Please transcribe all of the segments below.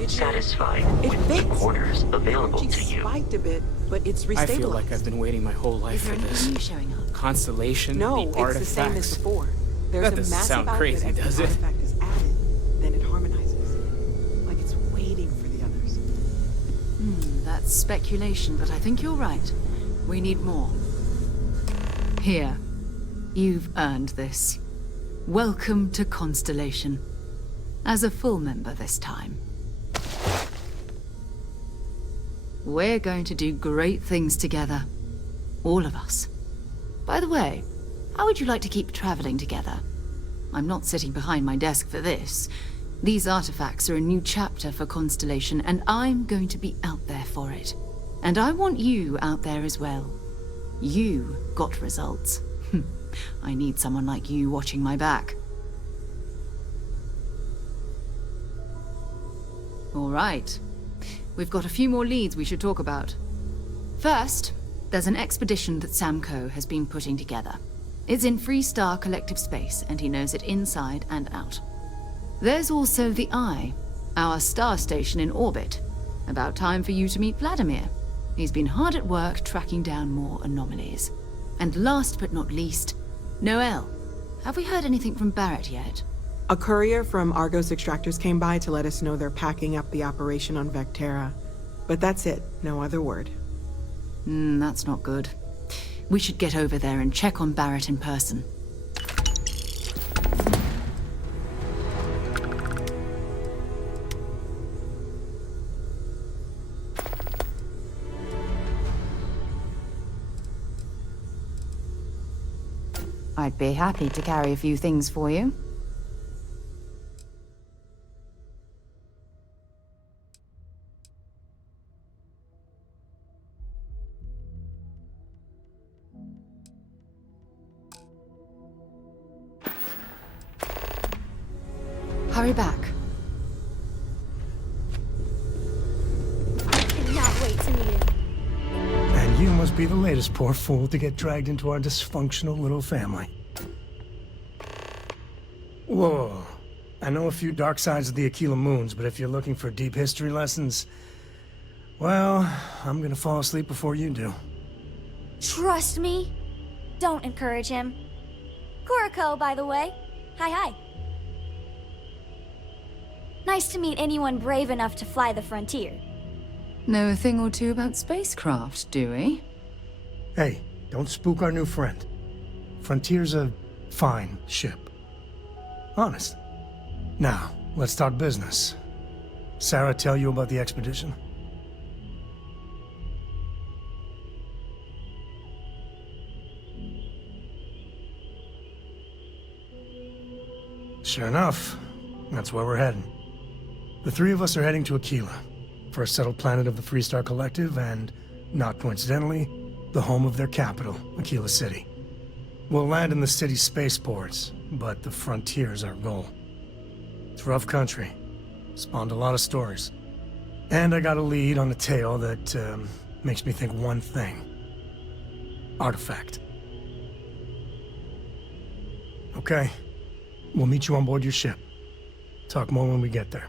aren't satisfied It with the fits. orders available Energy to you. spiked a bit, but it's restabilized. I feel like I've been waiting my whole life Is there for this. anything new showing up? Constellation, No, the it's artifacts. the same as before. There's That a doesn't massive sound output crazy, as the does it? artifact is added, then it harmonizes. Like it's waiting for the others. That's speculation, but I think you're right. We need more. Here. You've earned this. Welcome to Constellation. As a full member this time. We're going to do great things together. All of us. By the way, how would you like to keep traveling together? I'm not sitting behind my desk for this. These artifacts are a new chapter for Constellation, and I'm going to be out there for it. And I want you out there as well. You got results. I need someone like you watching my back. All right. We've got a few more leads we should talk about. First, there's an expedition that Samco has been putting together. It's in Freestar Collective Space, and he knows it inside and out. There's also the Eye, our star station in orbit. About time for you to meet Vladimir. He's been hard at work tracking down more anomalies. And last but not least, Noel. Have we heard anything from Barrett yet? A courier from Argos Extractors came by to let us know they're packing up the operation on Vectera. But that's it, no other word. That's not good. We should get over there and check on Barrett in person. I'd be happy to carry a few things for you. Hurry back. I cannot wait to meet him. And you must be the latest poor fool to get dragged into our dysfunctional little family. Whoa. I know a few dark sides of the Aquila Moons, but if you're looking for deep history lessons, well, I'm gonna fall asleep before you do. Trust me. Don't encourage him. Kuriko, by the way. Hi. Nice to meet anyone brave enough to fly the frontier. Know a thing or two about spacecraft, do we? Hey, don't spook our new friend. Frontier's a fine ship. Honest. Now, let's talk business. Sarah tell you about the expedition? Sure enough, that's where we're heading. The three of us are heading to Aquila, first settled planet of the Freestar Collective, and, not coincidentally, the home of their capital, Aquila City. We'll land in the city's spaceports, but the frontier's our goal. It's rough country. Spawned a lot of stories. And I got a lead on a tale that makes me think one thing. Artifact. Okay. We'll meet you on board your ship. Talk more when we get there.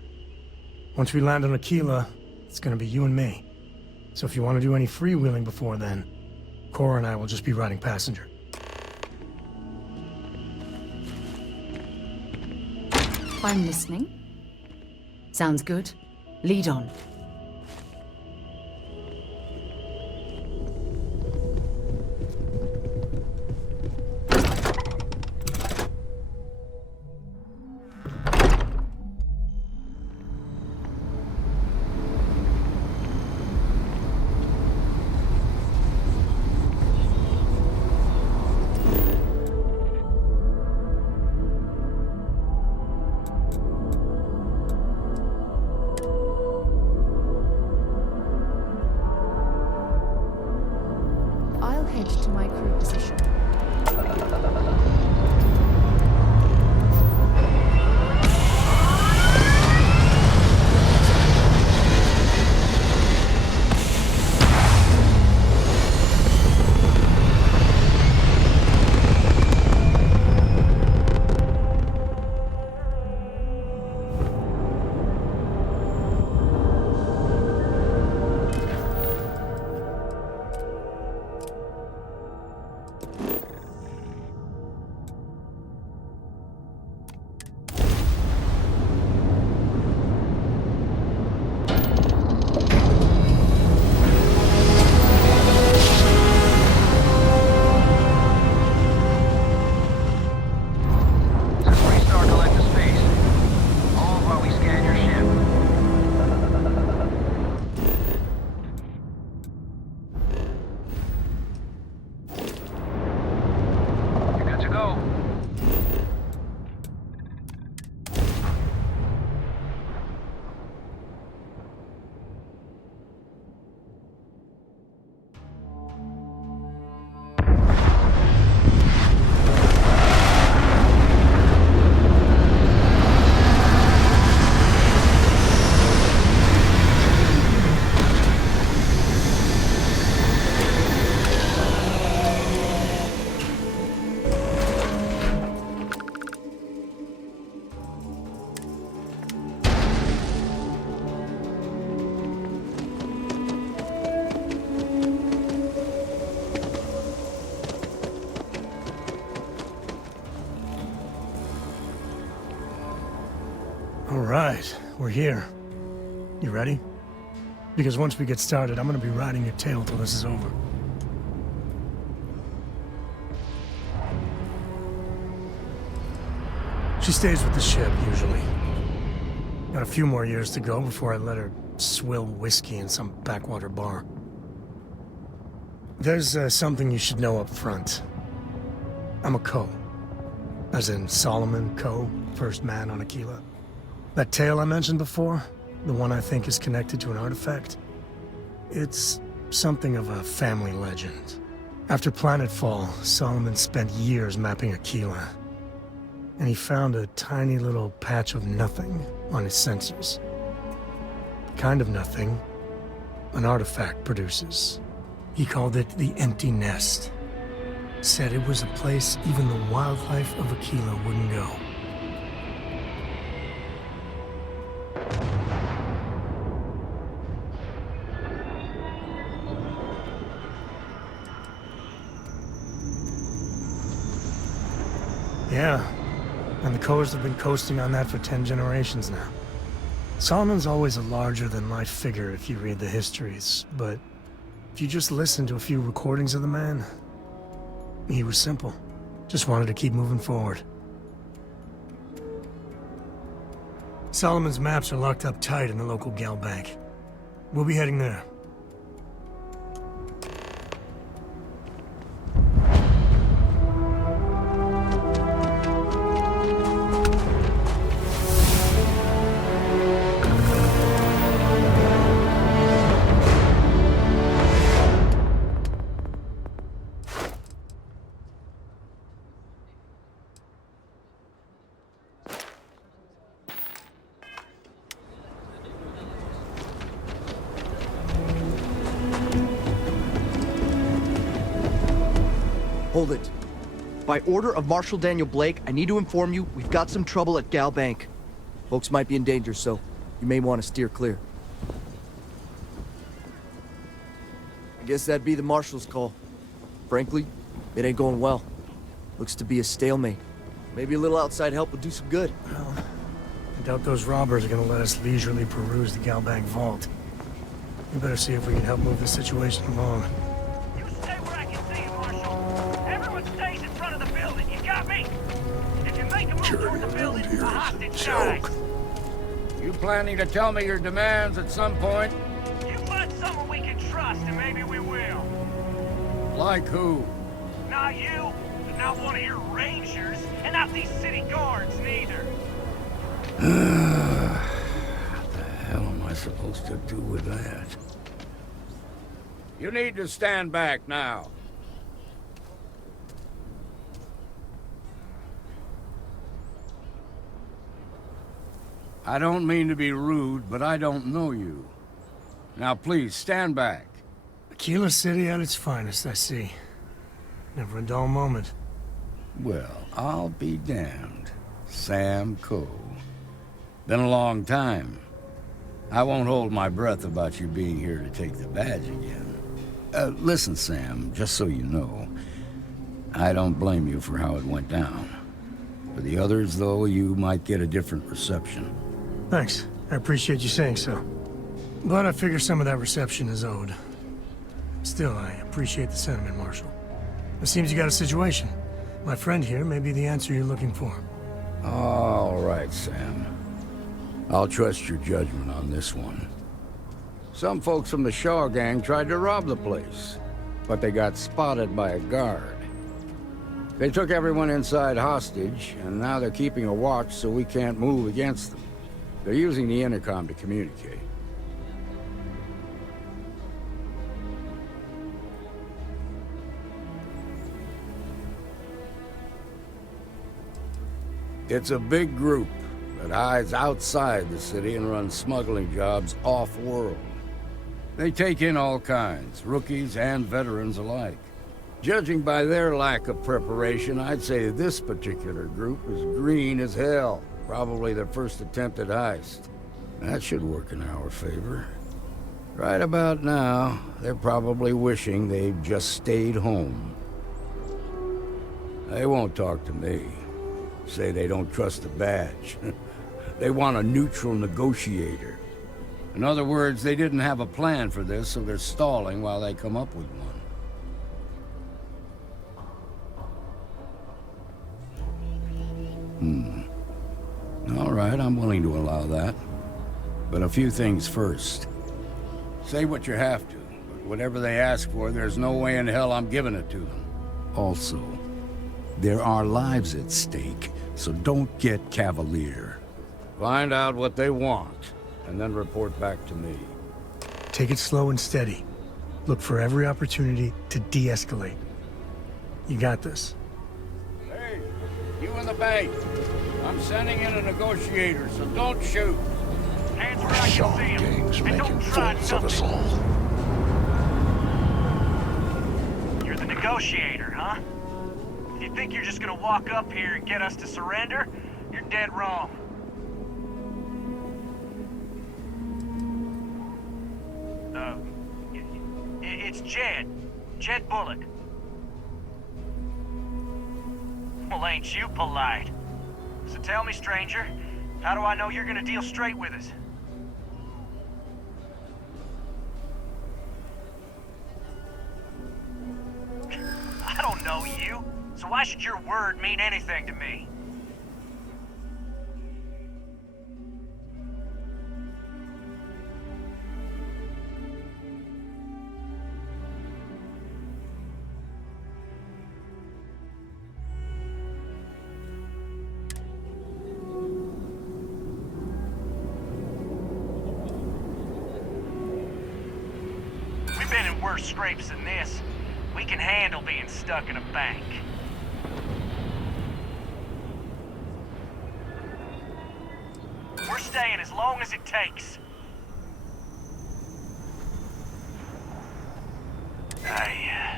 Once we land on Aquila, it's gonna be you and me. So if you want to do any freewheeling before then, Cora and I will just be riding passenger. I'm listening. Sounds good. Lead on. I'll head to my crew position. right, we're here. You ready? Because once we get started, I'm gonna be riding your tail till this is over. She stays with the ship, usually. Got a few more years to go before I let her swill whiskey in some backwater bar. There's something you should know up front. I'm a Co. As in Solomon Co., first man on Aquila. That tale I mentioned before, the one I think is connected to an artifact, it's something of a family legend. After planetfall, Solomon spent years mapping Aquila, and he found a tiny little patch of nothing on his sensors. The kind of nothing an artifact produces. He called it the Empty Nest. Said it was a place even the wildlife of Aquila wouldn't go. Yeah, and the Coors have been coasting on that for 10 generations now. Solomon's always a larger-than-life figure if you read the histories, but if you just listen to a few recordings of the man, he was simple. Just wanted to keep moving forward. Solomon's maps are locked up tight in the local gal bank. We'll be heading there. Hold it. By order of Marshal Daniel Blake, I need to inform you we've got some trouble at Gal Bank. Folks might be in danger, so you may want to steer clear. I guess that'd be the Marshal's call. Frankly, it ain't going well. Looks to be a stalemate. Maybe a little outside help would do some good. Well, I doubt those robbers are gonna let us leisurely peruse the gal bank vault. We better see if we can help move the situation along. You stay where I can see you, Marshal. Everyone stays in front of the building. You got me? If you make a move toward the building, a hostage dies. You planning to tell me your demands at some point? You find someone we can trust, and maybe we will. Like who? Not you, and not one of your rangers, and not these city guards, neither. What the hell am I supposed to do with that? You need to stand back now. I don't mean to be rude, but I don't know you. Now please, stand back. Aquila City at its finest, I see. Never a dull moment. Well, I'll be damned. Sam Coe. Been a long time. I won't hold my breath about you being here to take the badge again. Listen, Sam, just so you know, I don't blame you for how it went down. For the others, though, you might get a different reception. Thanks. I appreciate you saying so. But I figure some of that reception is owed. Still, I appreciate the sentiment, Marshal. It seems you got a situation. My friend here may be the answer you're looking for. All right, Sam. I'll trust your judgment on this one. Some folks from the Shaw gang tried to rob the place, but they got spotted by a guard. They took everyone inside hostage, and now they're keeping a watch so we can't move against them. They're using the intercom to communicate. It's a big group that hides outside the city and runs smuggling jobs off-world. They take in all kinds, rookies and veterans alike. Judging by their lack of preparation, I'd say this particular group is green as hell. Probably their first attempt at heist. That should work in our favor. Right about now, they're probably wishing they'd just stayed home. They won't talk to me. Say they don't trust the badge. They want a neutral negotiator. In other words, they didn't have a plan for this, so they're stalling while they come up with one. All right, I'm willing to allow that. But a few things first. Say what you have to, but whatever they ask for, there's no way in hell I'm giving it to them. Also, there are lives at stake, so don't get cavalier. Find out what they want, and then report back to me. Take it slow and steady. Look for every opportunity to de-escalate. You got this. Hey, you in the bank. I'm sending in a negotiator, so don't shoot. Hands where I can see him. And don't try nothing. You're the negotiator, huh? If you think you're just gonna walk up here and get us to surrender, you're dead wrong. It's Jed. Jed Bullock. Well, ain't you polite? So tell me, stranger, how do I know you're gonna deal straight with us? I don't know you, so why should your word mean anything to me? We've been in worse scrapes than this. We can handle being stuck in a bank. We're staying as long as it takes. I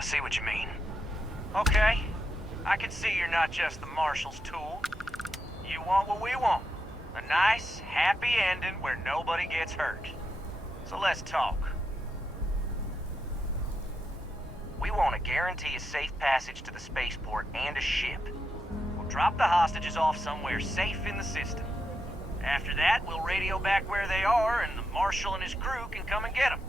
see what you mean. Okay. I can see you're not just the Marshal's tool. You want what we want. A nice, happy ending where nobody gets hurt. So let's talk. We want to guarantee a safe passage to the spaceport and a ship. We'll drop the hostages off somewhere safe in the system. After that, we'll radio back where they are, and the Marshal and his crew can come and get them.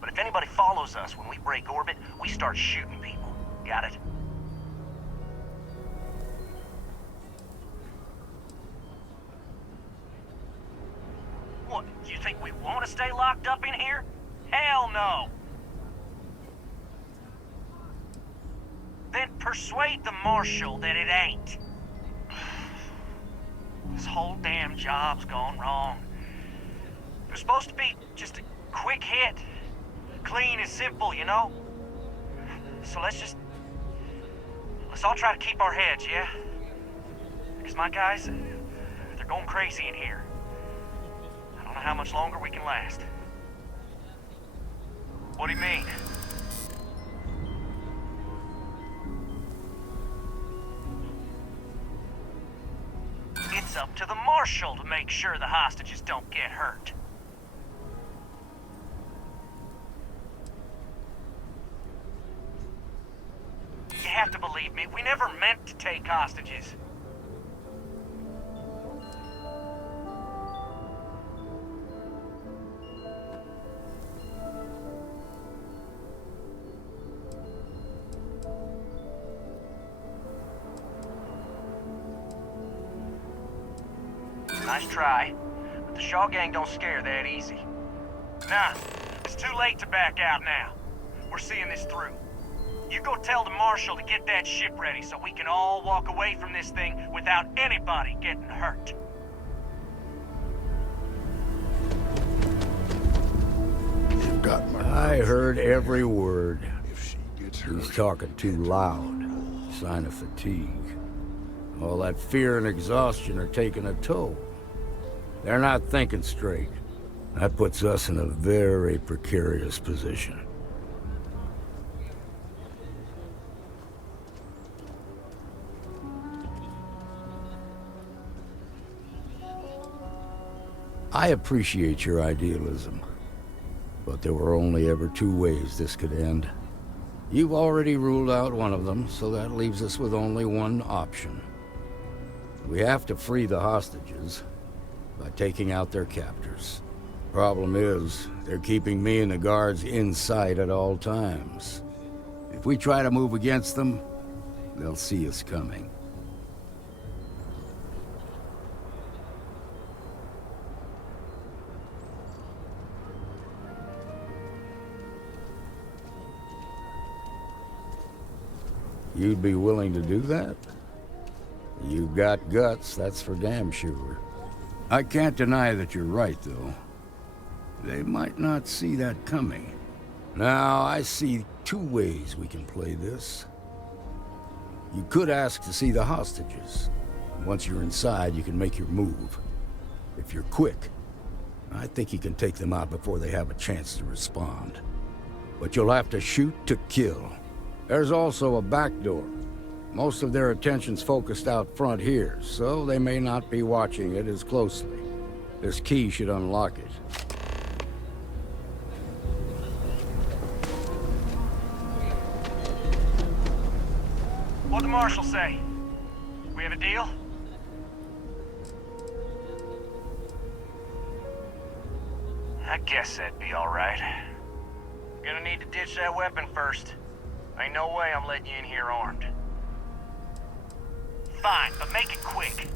But if anybody follows us when we break orbit, we start shooting people. Got it? What, you think we want to stay locked up in here? Hell no! Then persuade the Marshal that it ain't. This whole damn job's gone wrong. It was supposed to be just a quick hit. Clean and simple, you know? So let's all try to keep our heads, yeah? Because my guys, they're going crazy in here. I don't know how much longer we can last. What do you mean? It's up to the Marshal to make sure the hostages don't get hurt. You have to believe me, we never meant to take hostages. Nice try, but the Shaw gang don't scare that easy. Nah, it's too late to back out now. We're seeing this through. You go tell the Marshal to get that ship ready so we can all walk away from this thing without anybody getting hurt. You've got my I heard every word. If she gets hurt, he's talking too loud. Sign of fatigue. All that fear and exhaustion are taking a toll. They're not thinking straight. That puts us in a very precarious position. I appreciate your idealism, but there were only ever two ways this could end. You've already ruled out one of them, so that leaves us with only one option. We have to free the hostages by taking out their captors. Problem is, they're keeping me and the guards in sight at all times. If we try to move against them, they'll see us coming. You'd be willing to do that? You've got guts, that's for damn sure. I can't deny that you're right, though. They might not see that coming. Now, I see two ways we can play this. You could ask to see the hostages. Once you're inside, you can make your move. If you're quick, I think you can take them out before they have a chance to respond. But you'll have to shoot to kill. There's also a back door. Most of their attention's focused out front here, so they may not be watching it as closely. This key should unlock it. What'd the marshal say? We have a deal? I guess that'd be alright. Gonna need to ditch that weapon first. Ain't no way I'm letting you in here armed. Fine, but make it quick.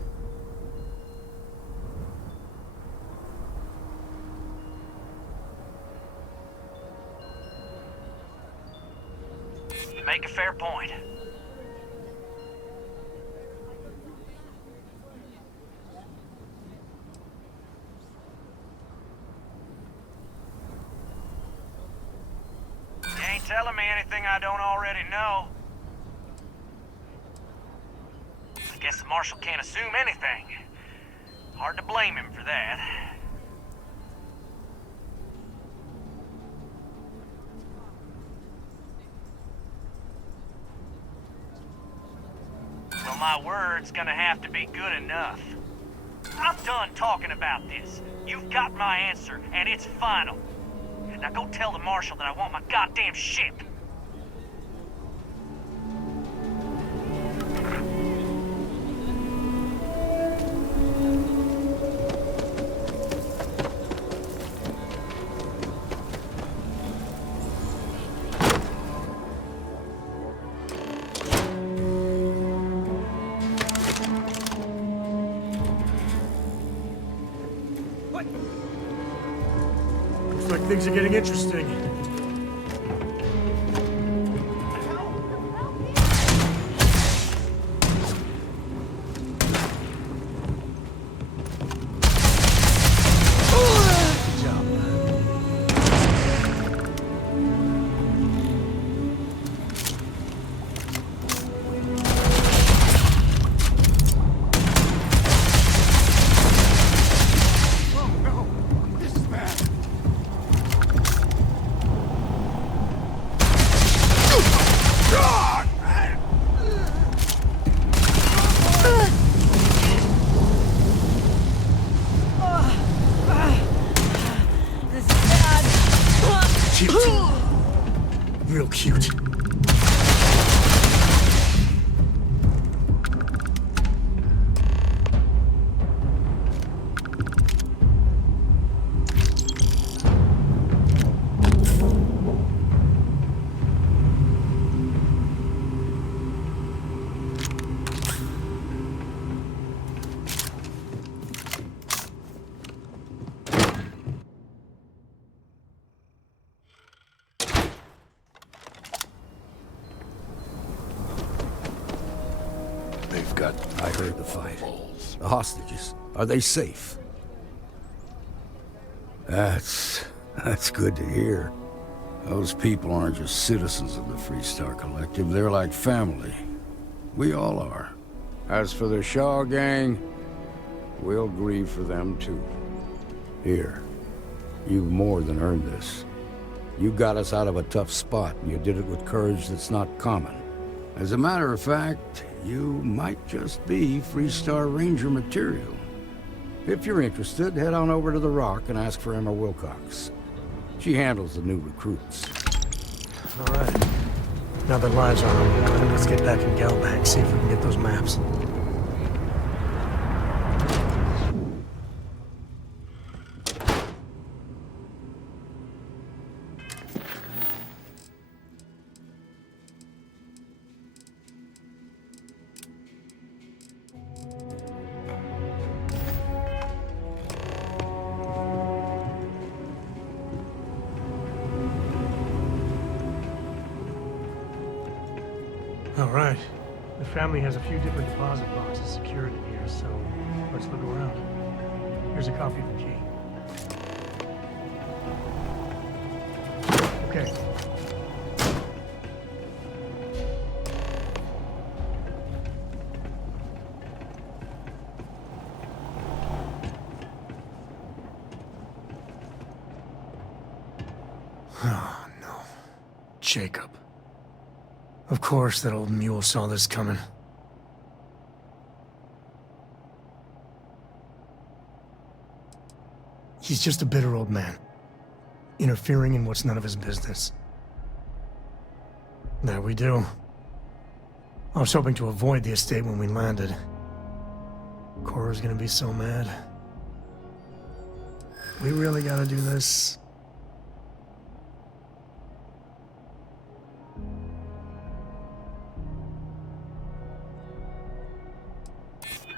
Make a fair point. You ain't telling me anything I don't already know. I guess the marshal can't assume anything. Hard to blame him for that. Well, my word's gonna have to be good enough. I'm done talking about this. You've got my answer, and it's final. Now go tell the marshal that I want my goddamn ship. Looks like things are getting interesting. Good job. Cute. Real cute. They've got... I heard the fight. The hostages. Are they safe? That's good to hear. Those people aren't just citizens of the Freestar Collective. They're like family. We all are. As for the Shaw gang, we'll grieve for them too. Here, you've more than earned this. You got us out of a tough spot, and you did it with courage that's not common. As a matter of fact, you might just be Freestar Ranger material. If you're interested, head on over to the Rock and ask for Emma Wilcox. She handles the new recruits. All right. Now that lives are on the line, let's get back in Galbank, see if we can get those maps. All right. The family has a few different deposit boxes secured in here, so let's look around. Here's a copy of the key. Okay. Oh, no. Jacob. Of course that old mule saw this coming. He's just a bitter old man, interfering in what's none of his business. There we do. I was hoping to avoid the estate when we landed. Cora's gonna be so mad. We really gotta do this.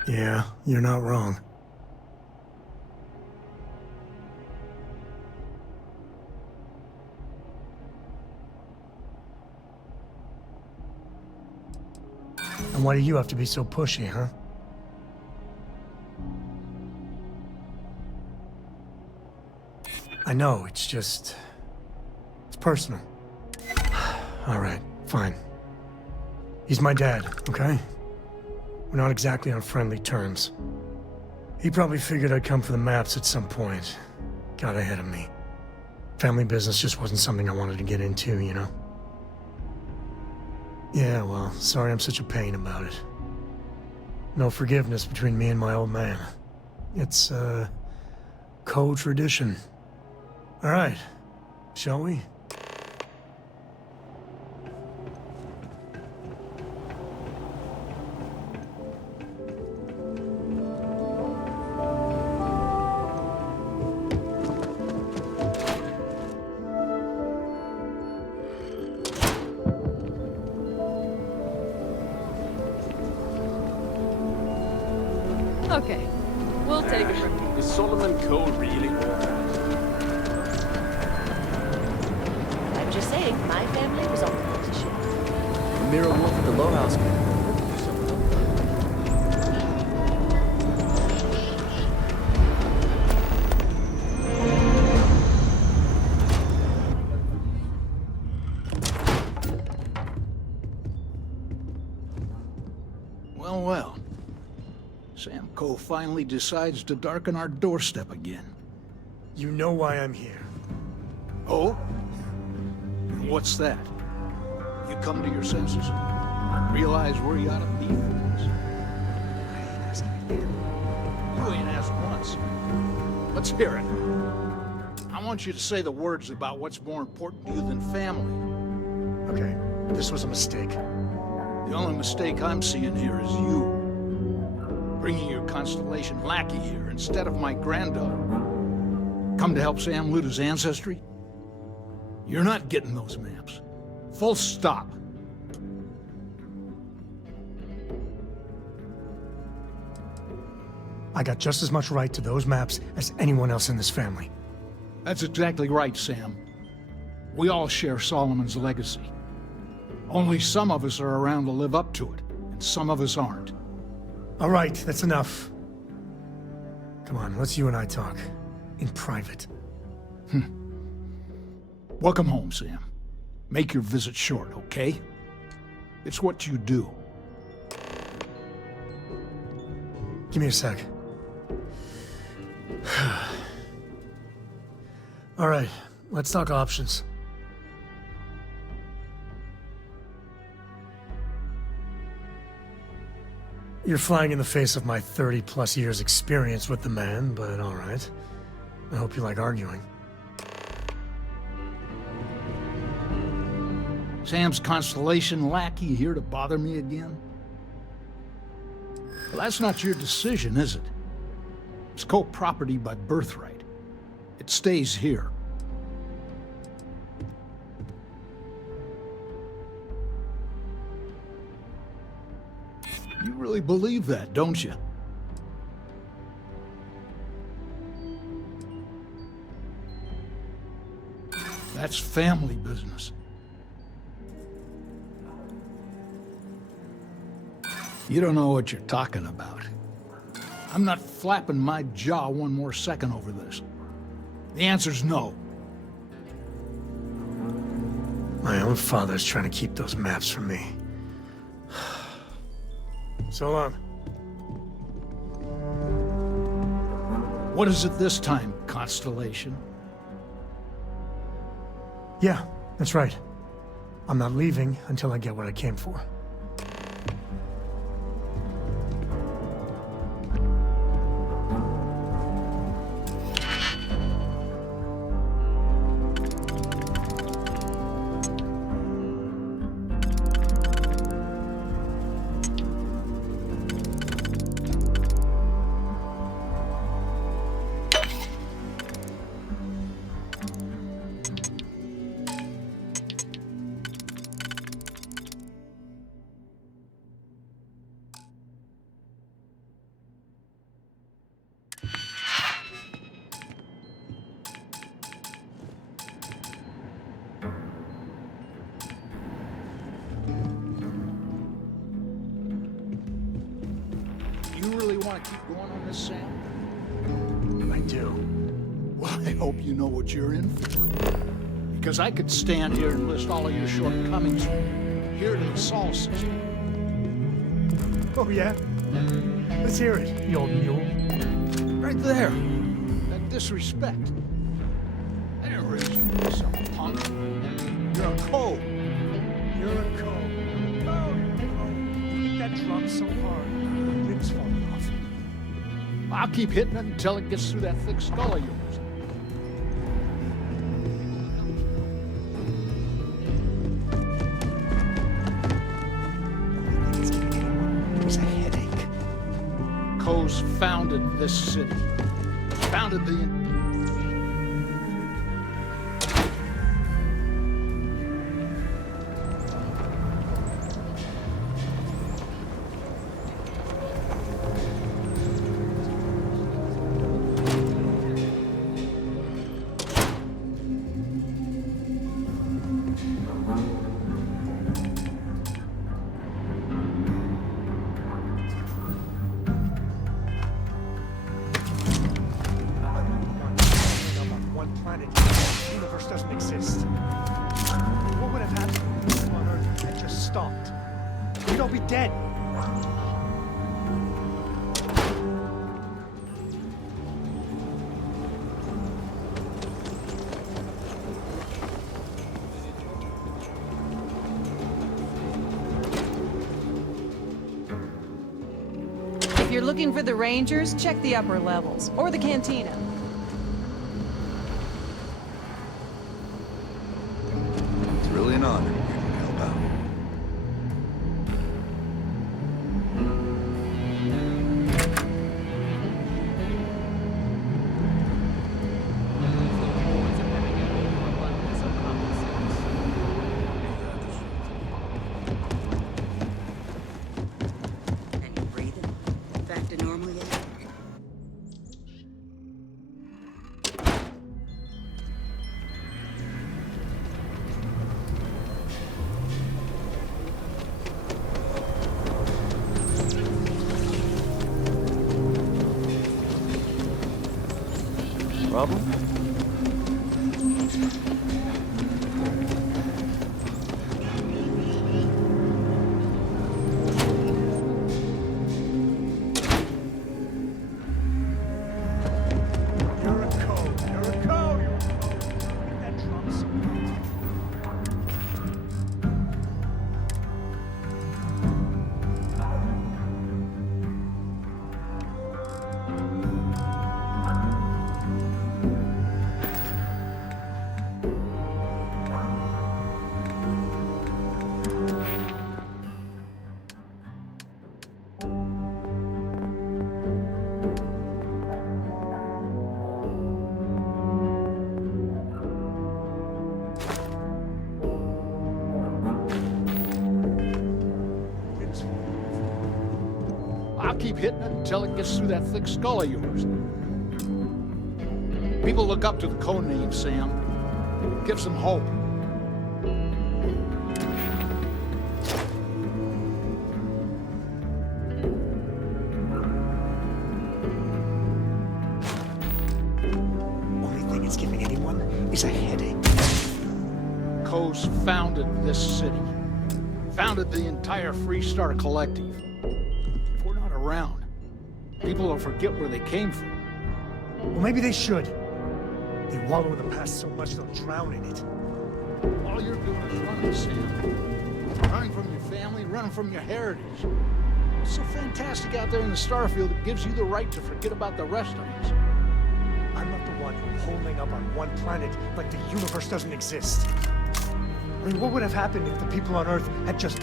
Yeah, you're not wrong. And why do you have to be so pushy, huh? I know, it's just... it's personal. All right, fine. He's my dad, okay? We're not exactly on friendly terms. He probably figured I'd come for the maps at some point. Got ahead of me. Family business just wasn't something I wanted to get into, you know? Yeah, well, sorry I'm such a pain about it. No forgiveness between me and my old man. It's, co-tradition. All right, shall we? Okay, we'll take it from here. Is Solomon Cole really I'm just saying, my family was on the position. The Mirror Wolf at the Low House can do something. Well, well. Sam Coe finally decides to darken our doorstep again. You know why I'm here. Oh? And what's that? You come to your senses and realize where you ought to be for this. You ain't asked once. Let's hear it. I want you to say the words about what's more important to you than family. Okay, this was a mistake. The only mistake I'm seeing here is you. Bringing your Constellation lackey here instead of my granddaughter. Come to help Sam loot his ancestry? You're not getting those maps. Full stop. I got just as much right to those maps as anyone else in this family. That's exactly right, Sam. We all share Solomon's legacy. Only some of us are around to live up to it, and some of us aren't. All right, that's enough. Come on, let's you and I talk. In private. Welcome home, Sam. Make your visit short, okay? It's what you do. Give me a sec. All right, let's talk options. You're flying in the face of my 30-plus years experience with the man, but all right. I hope you like arguing. Sam's Constellation lackey here to bother me again? Well, that's not your decision, is it? It's co-property by birthright. It stays here. You really believe that, don't you? That's family business. You don't know what you're talking about. I'm not flapping my jaw one more second over this. The answer's no. My own father's trying to keep those maps from me. So long. What is it this time, Constellation? Yeah, that's right. I'm not leaving until I get what I came for. You really want to keep going on this, Sam? I do. Well, I hope you know what you're in for. Because I could stand here and list all of your shortcomings here to the Sol system. Oh, yeah? Let's hear it, you old mule. Right there. That disrespect. I didn't raise you to be some punk. You're a code. You're a code. Oh, you're a code. You hit that drum so hard, the ribs falling off. I'll keep hitting it until it gets through that thick skull of yours. There's a headache. Co's founded this city. Founded the... The universe doesn't exist. What would have happened if on Earth had just stopped? We'd all be dead. If you're looking for the Rangers, check the upper levels, or the cantina. It's really an honor to help out. And you breathing? Back to normal yet? Problem? You're a code. You're a code. You're a code. Hit that drum so I'll keep hitting it until it gets through that thick skull of yours. People look up to the code name, Sam. Gives them hope. Coast founded this city. Founded the entire Freestar Collective. If we're not around, people will forget where they came from. Well, maybe they should. They wallow in the past so much they'll drown in it. All you're doing is running, Sam. Running from your family, running from your heritage. What's so fantastic out there in the Starfield that gives you the right to forget about the rest of us? I'm not the one holding up on one planet like the universe doesn't exist. I mean, what would have happened if the people on Earth had just...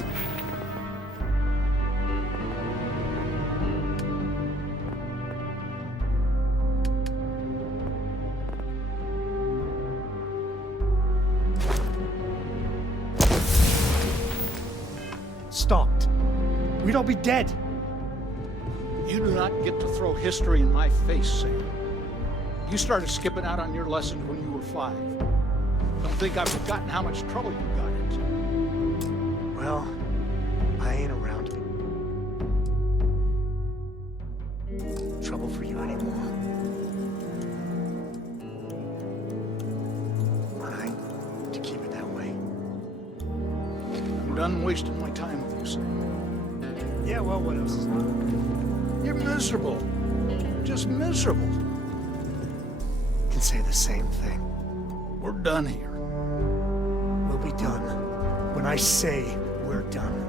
stopped? We'd all be dead. You do not get to throw history in my face, Sam. You started skipping out on your lessons when you were 5. Don't think I've forgotten how much trouble you got into. Well, I ain't around. Trouble for you anymore. Trying to keep it that way. I'm done wasting my time with you, Sam. Yeah, well, what else is new? You're miserable. Just miserable. Can say the same thing. We're done here. We'll be done when I say we're done.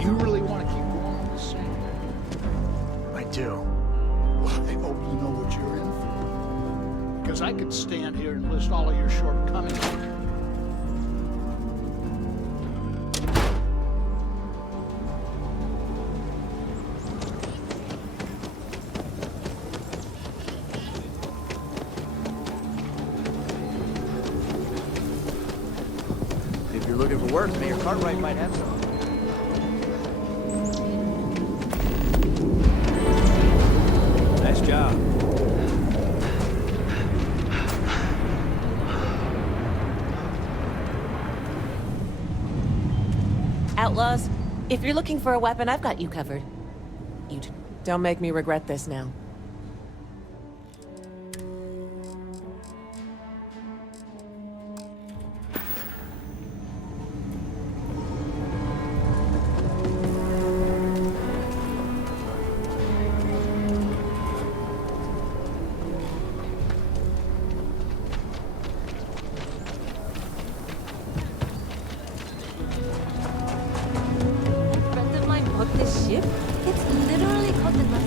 You really want to keep going on this, Sam? I do. Well, I hope you know what you're in for. Because I could stand here and list all of your shortcomings. If you're looking for work, Mayor Cartwright might have some. Nice job. Outlaws, if you're looking for a weapon, I've got you covered. Don't make me regret this now. Friend of mine booked this ship. It's literally called the Night.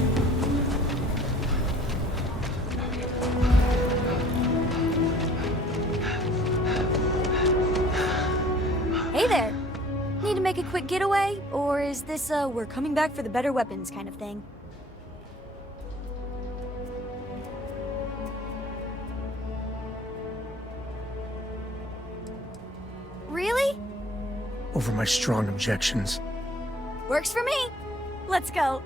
Hey there. Need to make a quick getaway, or is this we're coming back for the better weapons kind of thing? Really? Over my strong objections. Works for me. Let's go.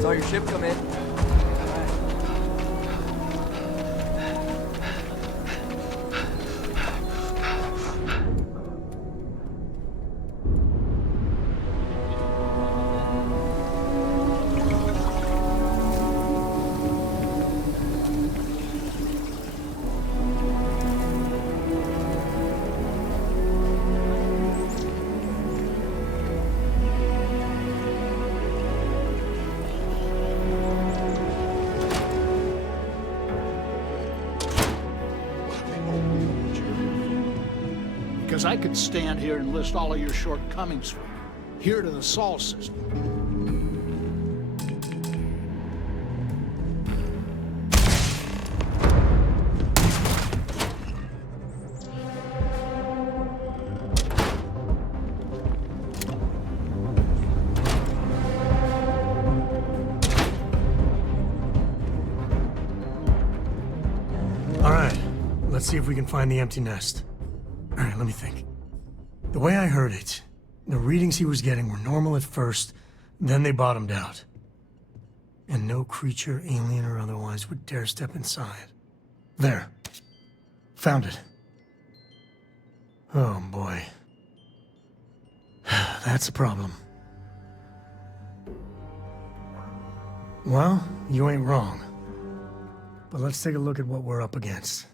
Saw your ship come in. Because I could stand here and list all of your shortcomings for you. Here to the Sol system. let's see if we can find the empty nest. Alright, let me think. The way I heard it, the readings he was getting were normal at first, then they bottomed out. And no creature, alien or otherwise, would dare step inside. There. Found it. Oh boy. That's a problem. Well, you ain't wrong. But let's take a look at what we're up against.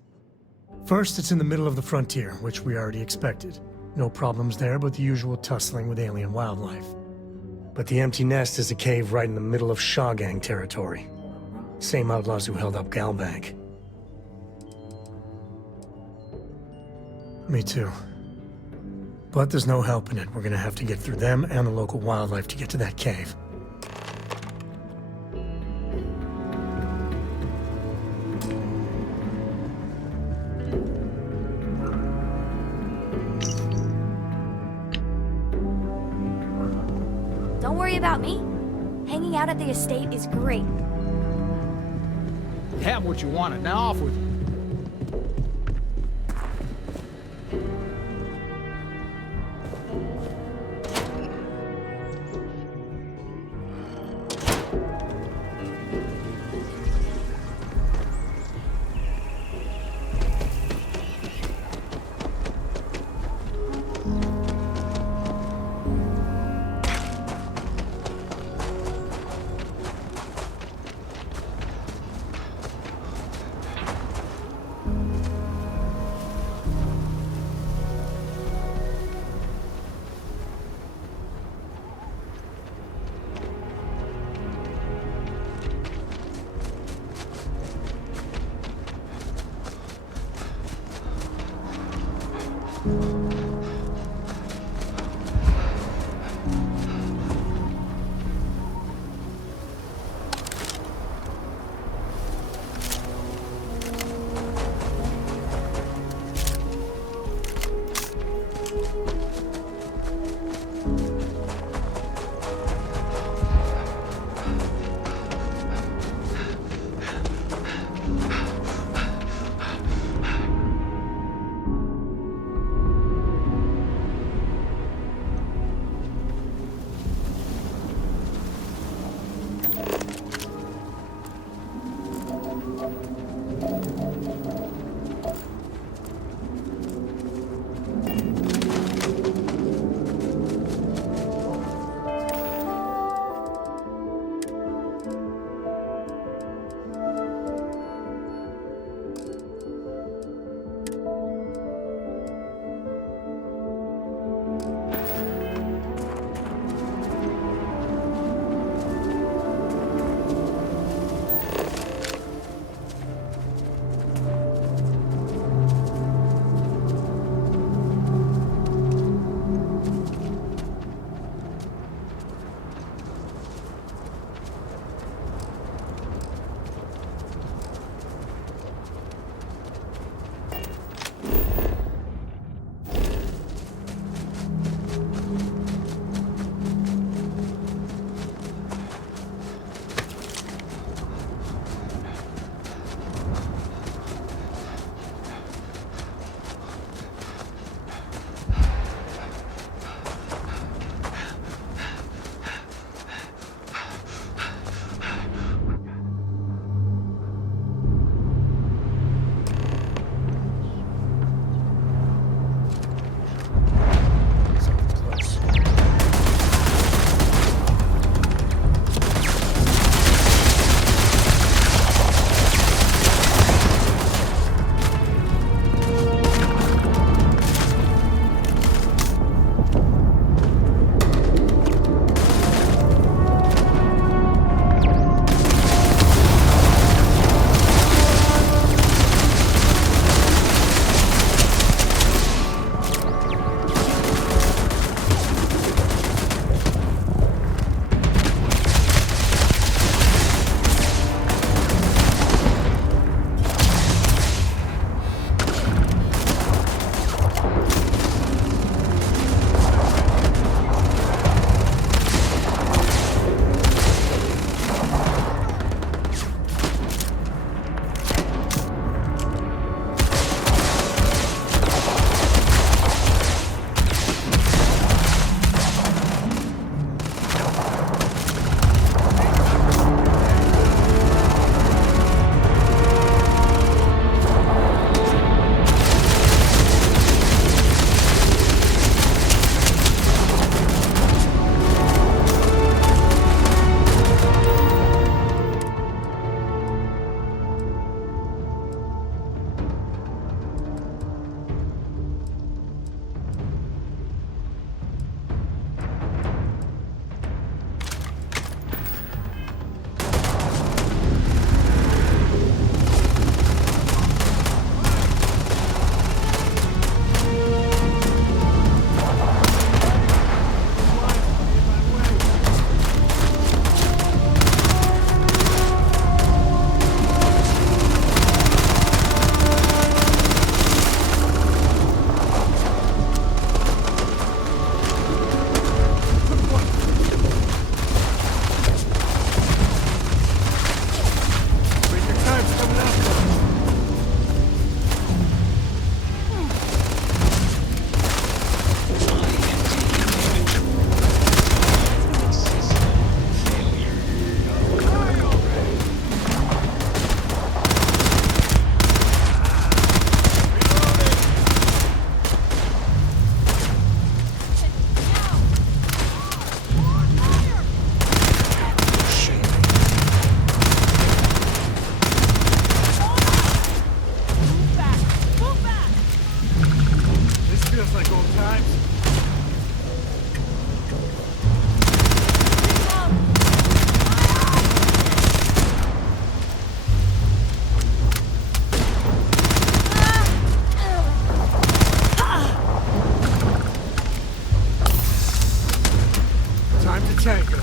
First, it's in the middle of the frontier, which we already expected. No problems there, but the usual tussling with alien wildlife. But the empty nest is a cave right in the middle of Shawgang territory. Same outlaws who held up Galbank. Me too. But there's no helping it. We're gonna have to get through them and the local wildlife to get to that cave. Don't worry about me. Hanging out at the estate is great. You have what you wanted. Now off with you. Time to tango.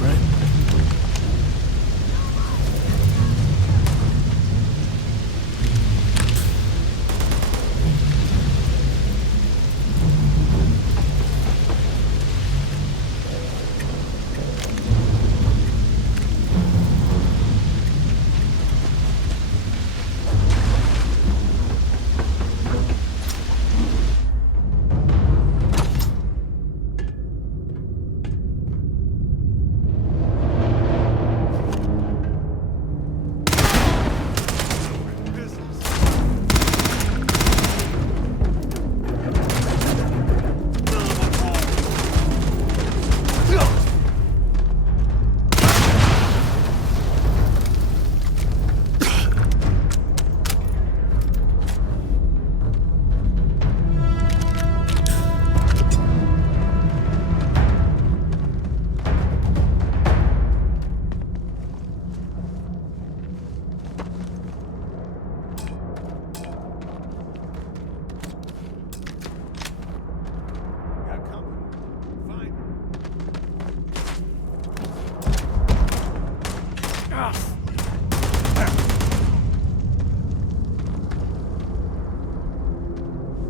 Right?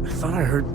I thought I heard...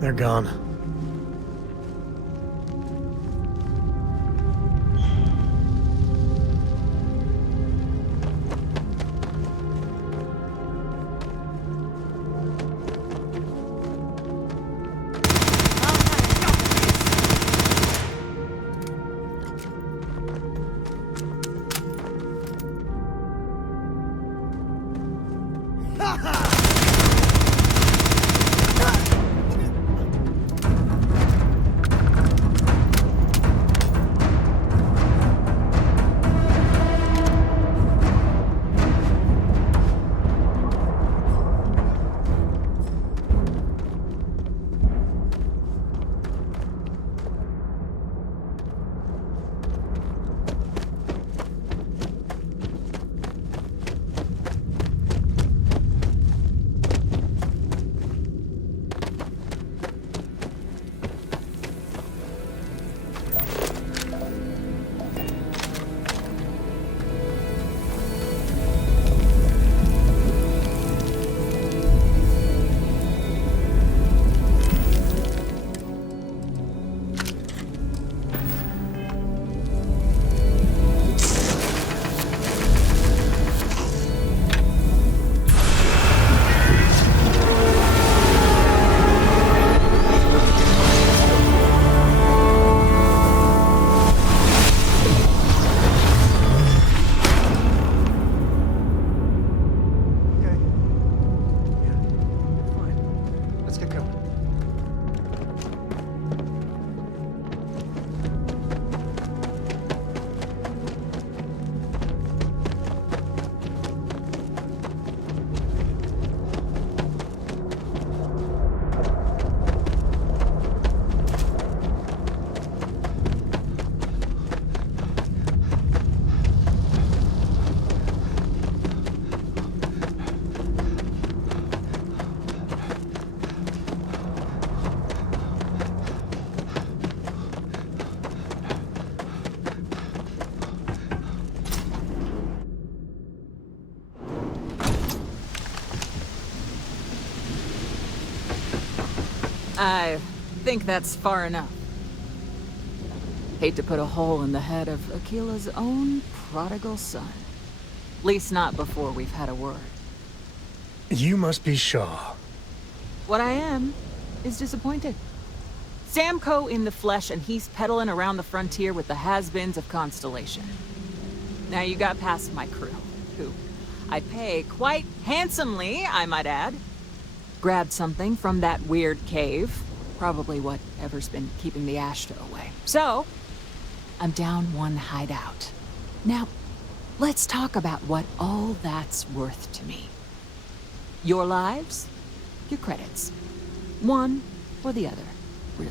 They're gone. I think that's far enough. Hate to put a hole in the head of Aquila's own prodigal son. Least not before we've had a word. You must be Shaw. What I am is disappointed. Samco in the flesh, and he's peddling around the frontier with the has-beens of Constellation. Now you got past my crew, who I pay quite handsomely, I might add. Grabbed something from that weird cave. Probably whatever's been keeping the Ashta away. So, I'm down one hideout. Now, let's talk about what all that's worth to me. Your lives, your credits. One or the other, really.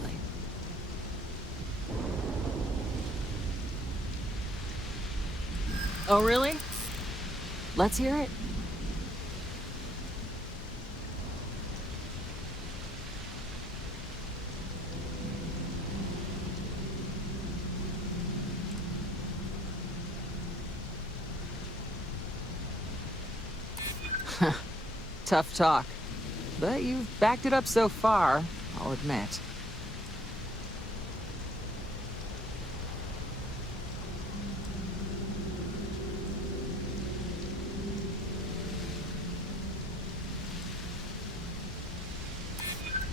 Oh, really? Let's hear it. Tough talk. But you've backed it up so far, I'll admit.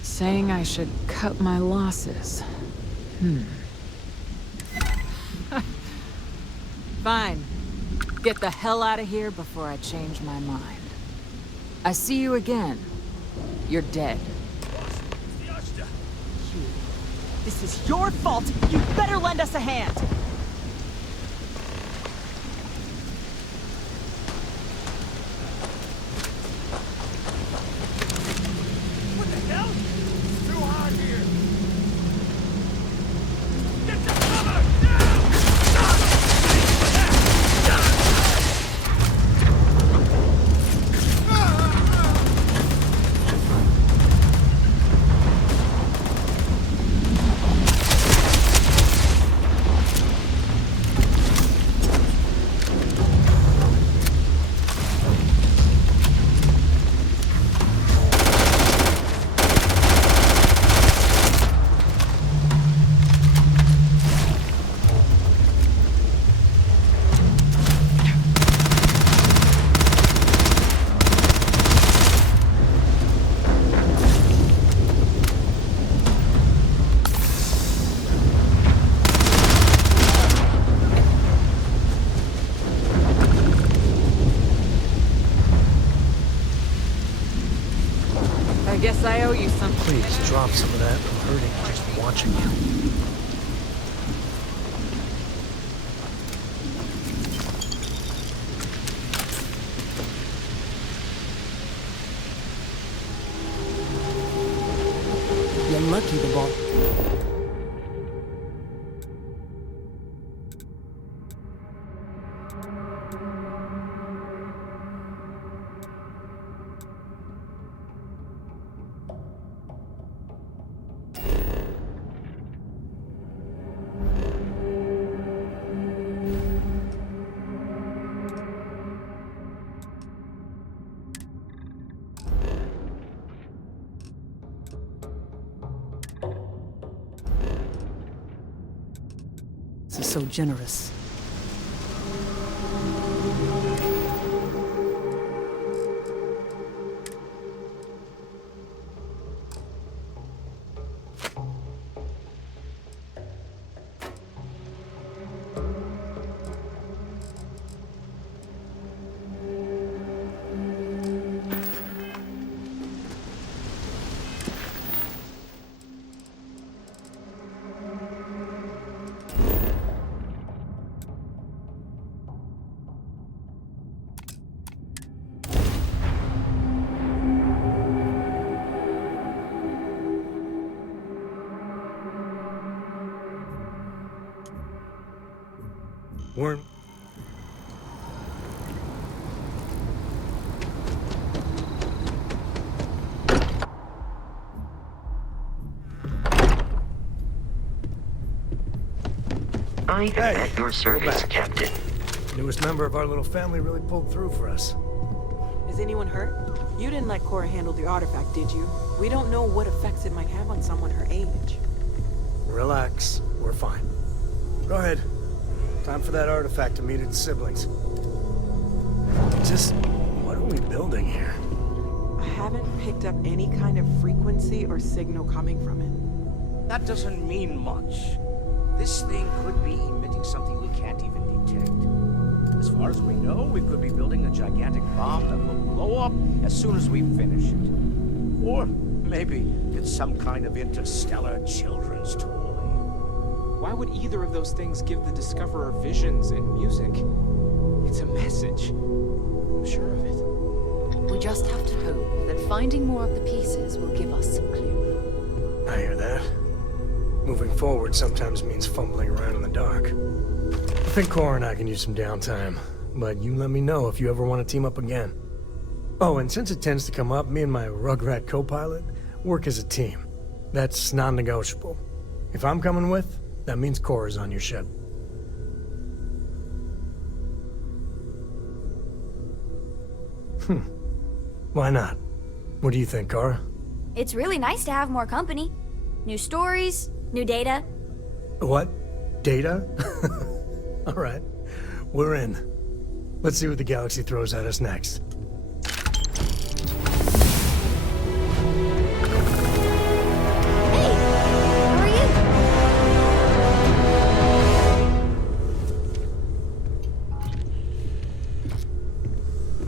Saying I should cut my losses. Fine. Get the hell out of here before I change my mind. I see you again. You're dead. This is your fault. You better lend us a hand. What the hell? Too hot here. Get the cover! I guess I owe you something. Please drop some of that. I'm hurting just watching you. You're lucky the ball. This is so generous. Warren. I am at your service, Captain. Newest member of our little family really pulled through for us. Is anyone hurt? You didn't let Cora handle the artifact, did you? We don't know what effects it might have on someone her age. Relax. We're fine. Go ahead. Time for that artifact to meet its siblings. Just, what are we building here? I haven't picked up any kind of frequency or signal coming from it. That doesn't mean much. This thing could be emitting something we can't even detect. As far as we know, we could be building a gigantic bomb that will blow up as soon as we finish it. Or maybe it's some kind of interstellar children's toy. Why would either of those things give the Discoverer visions and music? It's a message. I'm sure of it. We just have to hope that finding more of the pieces will give us some clue. I hear that. Moving forward sometimes means fumbling around in the dark. I think Cora and I can use some downtime, but you let me know if you ever want to team up again. Oh, and since it tends to come up, me and my Rugrat co-pilot work as a team. That's non-negotiable. If I'm coming with, that means Cora's on your ship. Why not? What do you think, Cora? It's really nice to have more company. New stories, new data. What? Data? All right. We're in. Let's see what the galaxy throws at us next. Hey, how are you?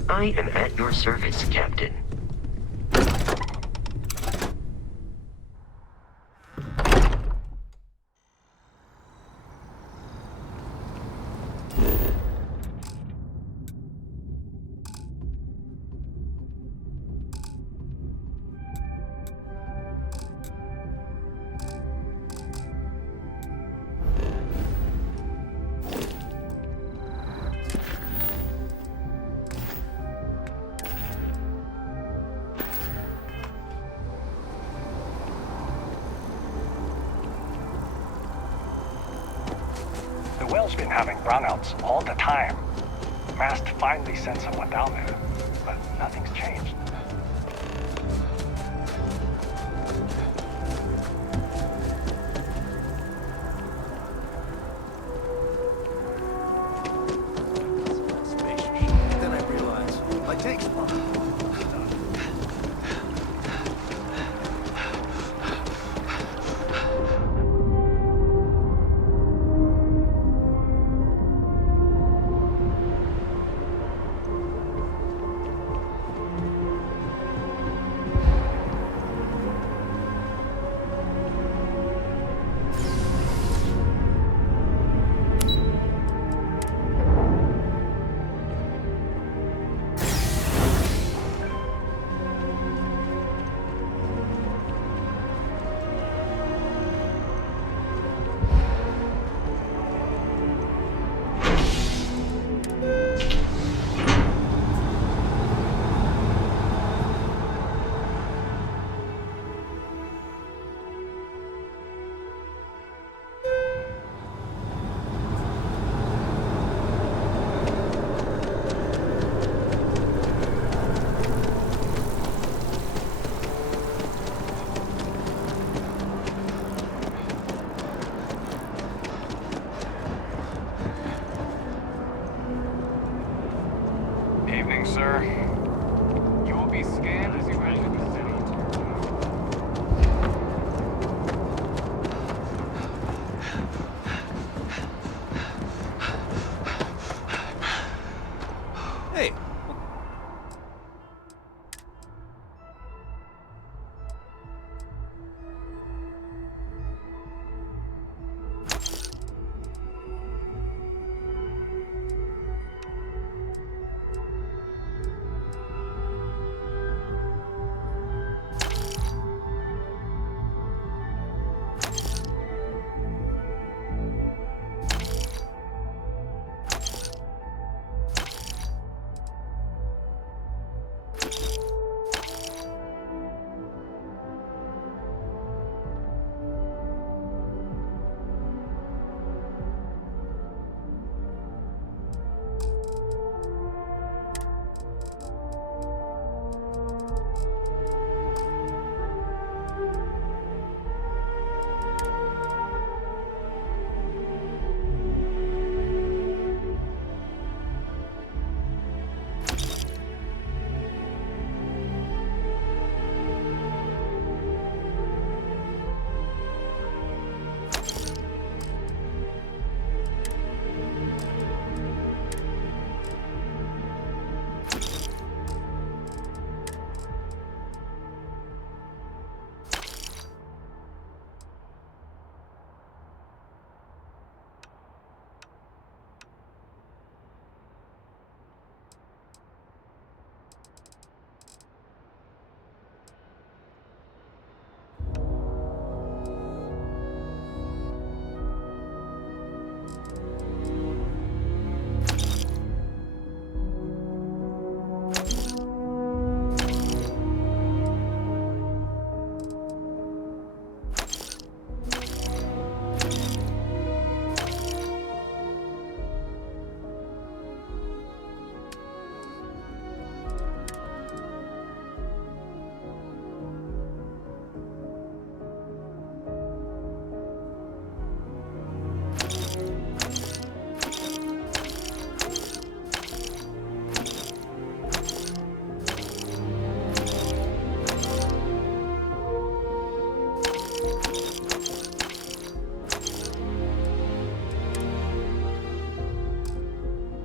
I am at your service, Captain. The well's been having brownouts all the time. Mast finally sent someone down there, but nothing's changed. Then I realized my tank's full.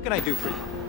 can I do for you?